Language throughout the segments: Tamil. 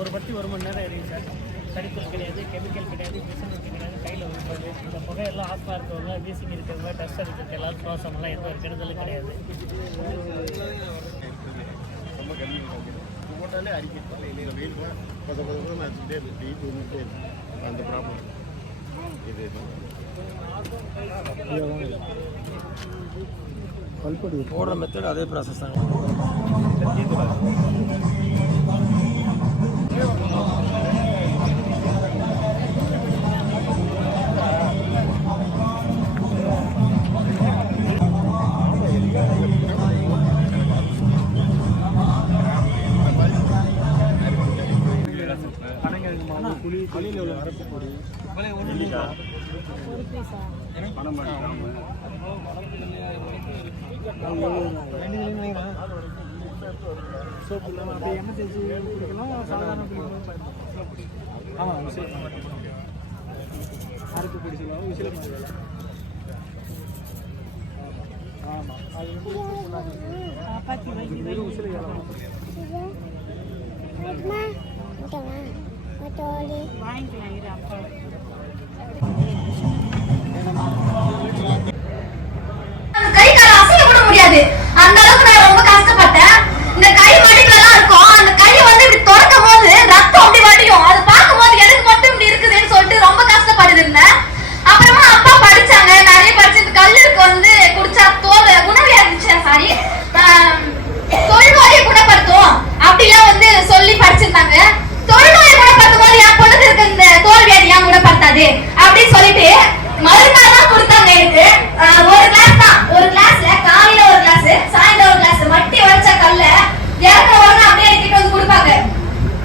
ஒரு பத்தி 1 மணி நேரம் எரியும் சார். கடித்தல் கிடையாது, கெமிக்கல் கிடையாது, பிசினஸ் கிடையாது, கையில் வைப்பாது. இந்த புகையெல்லாம் ஆஸ்மா இருக்கிறவங்க, வீசிங் இருக்கிறவங்க, டஸ்ட் அடிக்கிறது எல்லாரும் சுவாசமெல்லாம் எந்த ஒரு கெடுதலும் கிடையாது. போட்டாலே அடிக்கிறது இல்லை, வெயில் அந்த ப்ராப்ளம் இது பல்படி போடுற மெத்தட் அதே ப்ராசஸ் தாங்க. அந்த அளவுக்கு நான் ரொம்ப கஷ்டப்பட்டேன். இந்த கை மடிக்கலாம் இருக்கும், அந்த கை வந்து இப்படி தொடக்கும் போது ரத்தம் அப்படி வடியும். அது பார்க்கும்போது எனக்கு மட்டும் இப்படி இருக்குதுன்னு சொல்லிட்டு ரொம்ப கஷ்டப்பட்டு இருந்தேன். அப்புறமா அப்பா படிச்சாங்க, நிறைய படிச்சு இந்த கல்லுக்கு வந்து குடிச்சா தோல் குணவியா இருந்துச்சு, சாரி தொழுநோயை குணப்படுத்தும் அப்படிலாம் வந்து சொல்லி படிச்சிருந்தாங்க. தொழுநோயை குணப்படுத்தும் போது என் பொண்ணுக்கு இருக்க இந்த தோல் வியாதி ஏன் குணப்படுத்தாது அப்படின்னு சொல்லிட்டு மருந்தாதான் கொடுத்தாங்க எனக்கு. ஒரு கிளாஸ் தான், ஒரு கிளாஸ்ல காலையில ஒரு கிளாஸ், சாயந்தரம் ஒரு கிளாஸ் மட்டி வச்ச கல்ல இறக்குற உடனே அப்படியே எடுத்துட்டு வந்து கொடுப்பாங்க.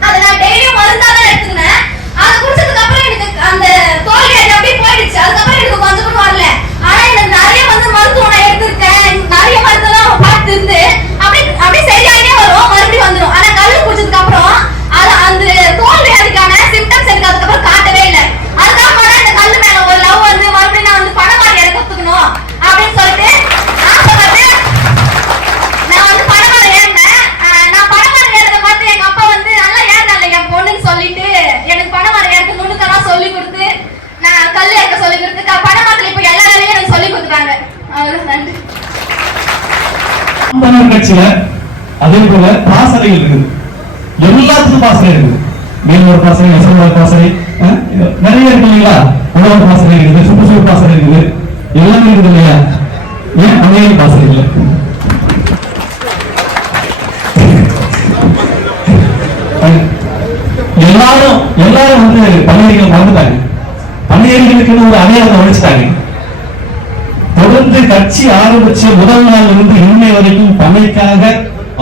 அதை நான் டெய்லியும் மருந்தாதான் எடுத்துக்கினேன். அதை குடிச்சதுக்கு அப்புறம் எனக்கு அந்த தோல் வியாதி அப்படியே போயிடுச்சு. அதுக்கப்புறம் எனக்கு கொஞ்சம் கூட வரல. ஆனா எனக்கு நிறைய வந்து மருத்துவம் நான் எடுத்திருக்கேன், நிறைய மருந்தெல்லாம் பார்த்து இருந்து அப்படியே சரியாயிட்டே வரும், மறுபடியும் வந்துடும். ஆனா கல்லு குடிச்சதுக்கு அப்புறம் அது அந்த தோல் வியாதிக்கான சிம்டம்ஸ் எனக்கு அதுக்கப்புறம் காட்டவே இல்லை. அதுக்கப்புறம் இந்த கல்லு மேல ஒரு லவ் வந்து மறுபடியும் நான் வந்து பணமாரி எனக்கு கத்துக்கணும் அப்படின்னு சொல்லிட்டு ஆசைப்பட்டு நான் வந்து பணமாரி ஏறினேன். நான் பணமாரி ஏறத பார்த்து எங்க அப்பா வந்து நல்லா ஏறினால என் பொண்ணுன்னு சொல்லிட்டு எனக்கு பணமாரி ஏறது நுணுக்கெல்லாம் சொல்லி கொடுத்து நான் கல் ஏற்க சொல்லி கொடுத்து பணமாரில இப்ப எல்லா வேலையும் எனக்கு சொல்லி கொடுத்துட்டாங்க. நன்றி. கட்சியில அதே போல பாசறைகள் இருக்குது, எல்லாத்துக்கும் பாசறை இருக்குது. மேல்வர் பாசறை, நெசவாளர் பாசறை, நிறைய இருக்கு இல்லைங்களா? உழவர் பாசறை இருக்குது, சுற்றுச்சூழல் பாசறை இருக்குது, எல்லாமே இருக்குது இல்லையா? ஏன் அமைதி பாசறை இல்லை? எல்லாரும் வந்து பண்ணையர்கள் மறந்துட்டாங்க. பண்ணையர்களுக்கு ஒரு அடையாளத்தை உழைச்சிட்டாங்க. தொடர்ந்து கட்சி ஆரம்பிச்ச முதல் நாள் இருந்து இன்னை வரைக்கும் பண்ணைக்காக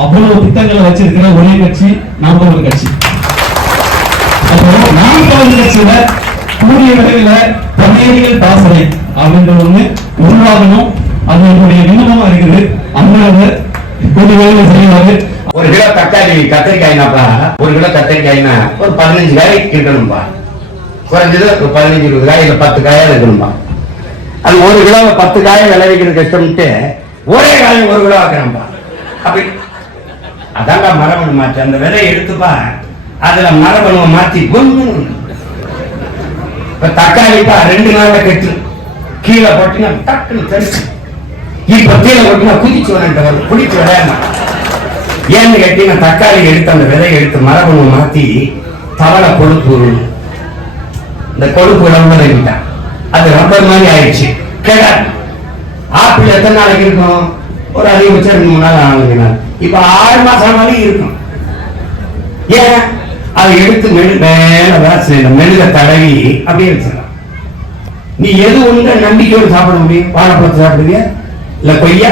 அவ்வளவு திட்டங்களை வச்சிருக்கிற ஒரே கட்சி நாம் தமிழர் கட்சி. நாம் தமிழர் கட்சியில கூடிய விரைவில் பண்ணையர்கள் பாசறை அப்படின்ற ஒண்ணு உருவாகணும். அது என்னுடைய விண்ணப்பமா இருக்குது. அந்த கூடிய விரைவில் செய்வாரு. ஒரு கிலோ தக்காளி கத்திரிக்காய்னாப்பா, ஒரு கிலோ கத்திரிக்காய்னா ஒரு 15 காய் இருக்கணும்பா. குறைஞ்சது ஒரு 15-20 காய் இல்ல 10 காயா இருக்கணும்பா. அது ஒரு கிலோ 10 காயை விளைவிக்கிறது கஷ்டம்ட்டு ஒரே காய் 1 கிலோ ஆக்கணும்பா. அப்படி அதாங்க மரபணு மாற்றி. அந்த விதையை எடுத்துப்பா, அதுல மரபணுவை மாற்றி இப்ப தக்காளிப்பா 2 நாள்ல கட்டு கீழே போட்டினா டக்குன்னு தெரிச்சு. இப்ப கீழே போட்டினா குதிச்சு வர குடிச்சு விளையாடலாம். ஏன்னு கேட்டீங்கன்னா தக்காளி எடுத்து அந்த விதையை எடுத்து மரபணுவை மாத்தி தவளை கொழுப்பு, இந்த கொழுப்பு விளம்பரம் அது ரப்பர் மாதிரி ஆயிடுச்சு. கேடாது. ஆப்பிள் எத்தனை நாளைக்கு இருக்கும்? ஒரு அதிகபட்சம் 2-3 நாள் ஆகுதுங்க. இப்ப 6 மாசம் வரைக்கும் இருக்கும். ஏன்? அதை எடுத்து மெழுக தடவி அப்படியே வச்சிடலாம். நீ எது ஒண்ணு நம்பிக்கையோடு சாப்பிட முடியும்? வாழைப்பழத்தை சாப்பிடுவியா இல்ல கொய்யா?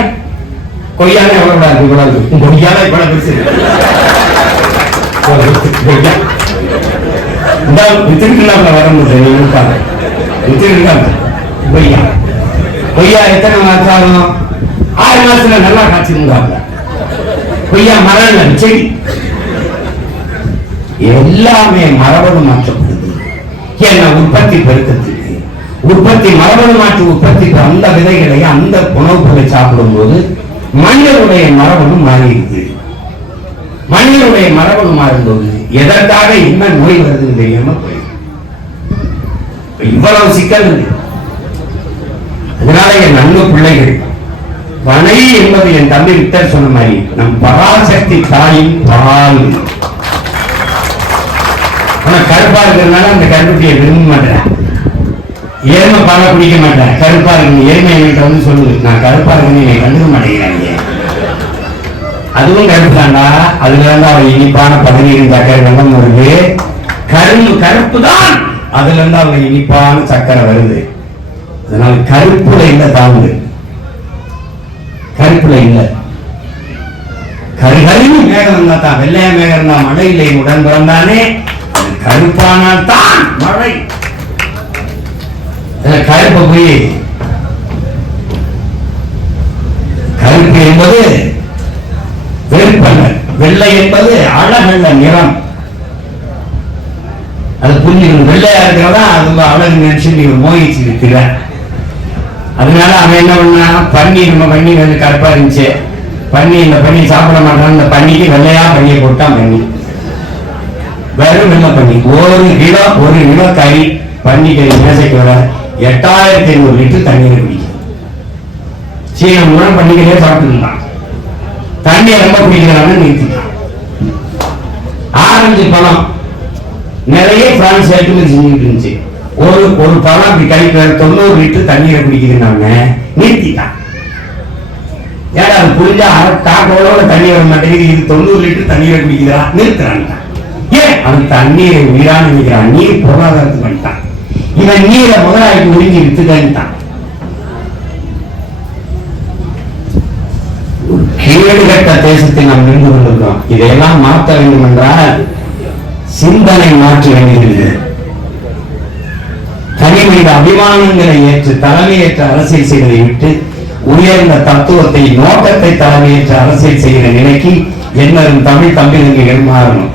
கொய்யானா எவ்வளவு இருக்கு? இவ்வளவு கொய்யானா இவ்வளவு பெருசு. திருக்குள்ளாப்புல வர முடியும். கொய்யா கொய்யா எத்தனை மாசம் ஆகும்? 6 மாசத்துல நல்லா காய்ச்சிருந்தாங்க. கொய்யா மரம் செடி எல்லாமே மரபணு மாற்றப்படுது. ஏன்னா உற்பத்தி பெருக்கத்துக்கு, உற்பத்தி மரபணு மாற்று உற்பத்திக்கு அந்த விதைகளை அந்த உணவுகளை சாப்பிடும் போது மனிதனுடைய மரபணு மாறிடுது. மனிதனுடைய மரபணு மாறும்போது எதற்காக என்ன நோய் வருதுன்னு தெரியாம போய் இவ்வளவு சிக்கல் இருக்கு. அதனால என் அன்பு பிள்ளைகள், வனை என்பது என் தம்பி விக்டர் சொன்ன மாதிரி நம் பராசக்தி தாயின் பால். ஆனா கருப்பா இருக்கிறதுனால அந்த கருப்பட்டியை விரும்ப மாட்டேன். எருமை பாலை குடிக்க மாட்டேன். கருப்பா இருக்கு எருமை என்கிட்ட வந்து சொல்லுது, நான் கருப்பா இருக்குன்னு என்னை கண்டுக்க மாட்டேங்கிறாங்க. அதுவும் கருப்பு தாண்டா. அதுல இருந்து அவள் இனிப்பான 17 சக்கரை வெள்ளம் வருது. கருப்பு தான், அதுல இருந்து அவள் இனிப்பான சக்கரை வருது. அதனால கருப்புல இல்ல தாங்கு, கருப்புல இல்ல. கருகருன்னு மேகம் இருந்தா தான், வெள்ளைய மேகம் இருந்தா மழை இல்லை உடன் பிறந்தானே. கருப்பானால் தான் மழை. கருப்பு போய் கருப்பு என்பது வெறுப்பல்ல, வெள்ளை என்பது அழகல்ல நிறம். அது புரிஞ்சுக்கணும். வெள்ளையா இருக்கிறதா அது அழகு நினைச்சு நீங்க மோகிச்சு இருக்கிற. அதனால அவன் என்ன பண்ணா, பன்னி நம்ம பண்ணி வந்து கருப்பா இருந்துச்சு, பன்னி இந்த பண்ணி சாப்பிட மாட்டான், இந்த பண்ணிக்கு வெள்ளையா பண்ணியை போட்டான். பண்ணி வெறும் வெள்ளை பண்ணி 1 கிலோ கறி பண்ணி கறி மேசைக்கு வர 8500 லிட்டர் தண்ணீர் குடிக்கும். சீன மூலம் பண்ணிக்கிறே சாப்பிட்டுருந்தான். தண்ணியை ரொம்ப குடிக்கிறான்னு நிறுத்திட்டான். ஆரஞ்சு பழம் நிறைய பிரான்ஸ் ஏற்றுமதி செஞ்சுட்டு இருந்துச்சு. ஒரு பழம் அப்படி கைக்கு 90 லிட்டர் தண்ணீரை குடிக்கிறதுனால நிறுத்திட்டான். ஏன்னா அது புரிஞ்சா காக்கோட தண்ணி வர மாட்டேங்குது, இது 90 லிட்டர் தண்ணீரை குடிக்கிறா, நிறுத்துறான். ஏன் அவன் தண்ணீரை உயிரான நினைக்கிறான். நீர் பொருளாதாரத்துக்கு பண்ணிட்டான். இவன் நீரை முதலாளிக்கு உறிஞ்சி வித்துட்டான். கேடுகட்ட தேசத்தில் நாம் நின்று கொண்டிருக்கிறோம். இதையெல்லாம் மாற்ற வேண்டும் என்றால் சிந்தனை மாற்ற வேண்டியது. தனிமனித அபிமானங்களை ஏற்று தலைமையேற்ற அரசியல் செய்வதை விட்டு உயர்ந்த தத்துவத்தை நோக்கத்தை தலைமையேற்ற அரசியல் செய்கிற நிலைக்கு என்னரும் தமிழ் தம்பிகள் மாறணும்.